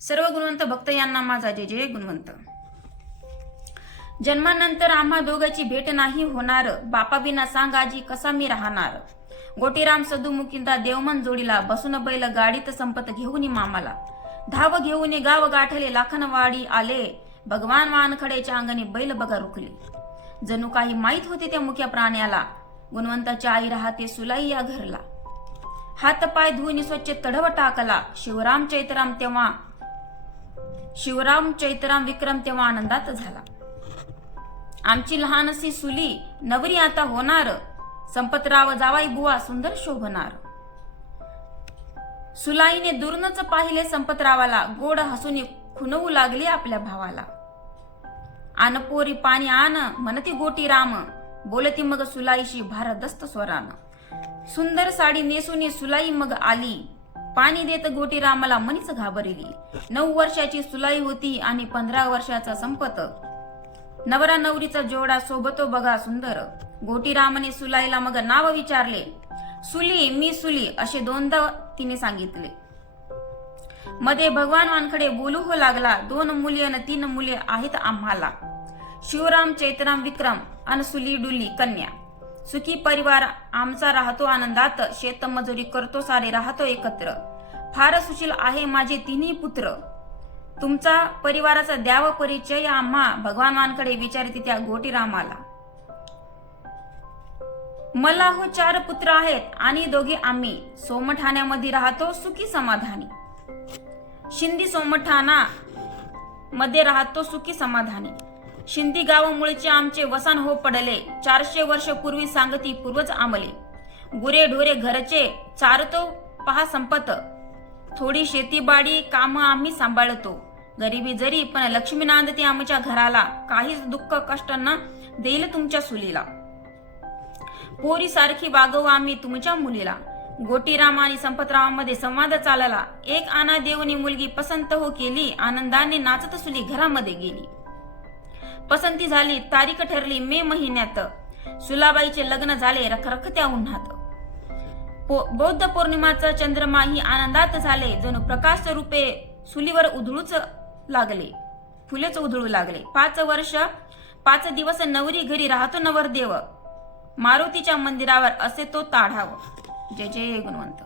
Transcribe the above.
सर्व गुणवंत भक्त यांना माझा जय जय गुणवंत। जन्मानंतर आम्हा दोघांची भेट नाही होणार, बापाविना सांग आजी कसा मी राहणार। गोटीराम सदू मुकिंदा देवमन जोडीला, बसून बैल गाडीत संपत घेऊन मामाला। धाव घेऊन गाव गाठले लाखनवाडी आले, भगवान वानखडेच्या अंगणी बैल बघा रुखले। जणू काही माहीत होते त्या मुक्या प्राण्याला, गुणवंताची आई राहते सुलाई या घरला। हात पाय धुवून स्वच्छ तढव टाकला, शिवराम चैतराम विक्रम तेव्हा आनंदात झाला। आमची लहानशी सुली नवरी आता होणार, संपतराव जावाई बुवा सुंदर शोभणार। सुलाईने दुरूनच पाहिले संपतरावाला, गोड हसून खुणवू लागले आपल्या भावाला। आन पोरी पाणी आण म्हणती गोटीराम, बोलती मग सुलाईशी भारदस्त स्वरानं। सुंदर साडी नेसून सुलाई मग आली, पाणी देत गोटीरामाला मनीच घाबरली। 9 वर्षाची सुलाई होती आणि 15 वर्षाचा संपत, नवरा नवरीचा जोडा सोबतो बघा सुंदर। गोटीरामाने सुलाईला मग नाव विचारले, सुली मी सुली असे 2दा तिने सांगितले। मध्ये भगवान वानखडे बोलू हो लागला, 2 मुली आणि 3 मुले आहेत आम्हाला। शिवराम चैतराम विक्रम अन सुली डुली कन्या, सुखी परिवार आमचा राहतो आनंदात, शेतमजुरी करतो सारे राहतो एकत्र। फार सुशील आहे माझे 3ही पुत्र, तुमचा परिवाराचा द्याव परिचय आम्हा, भगवान वानखडे विचारते त्या गोटीरामाला। मला हो 4 पुत्र आहेत आणि दोघे आम्ही, सोमठाण्यामध्ये राहतो सुखी समाधानी। शिंदी सोमठाणा मध्ये राहतो सुखी समाधानी। शिंदी गाव मुळचे आमचे वसान हो पडले, 400 वर्ष पूर्वी सांगती पूर्वज आमले। गुरे ढोरे घरचे चारतो पहा संपत, थोडी शेतीबाडी काम आम्ही सांभाळतो। गरिबी जरी पण लक्ष्मी नांदते आमच्या घराला, काहीच दुःख कष्ट न देईल तुमच्या सुलीला। पोरी सारखी वागवू आम्ही तुमच्या मुलीला। गोटीराम आणि संपतरावांमध्ये संवाद चालला, एक आना देवनी मुलगी पसंत हो केली, आनंदाने नाचत सुली घरामध्ये गेली। पसंती झाली, तारीख ठरली मे महिन्यात, सुलाबाईचे लग्न झाले रखरखत्या उन्हात। बौद्ध पौर्णिमाचा चंद्रमाही आनंदात झाले, जणू प्रकाश रूपे सुलीवर उधळूच लागले, फुलेच उधळू लागले। 5 दिवस नवरी घरी राहतो नवरदेव, मारुतीच्या मंदिरावर असे तो ताढाव। जय जय गुणवंत।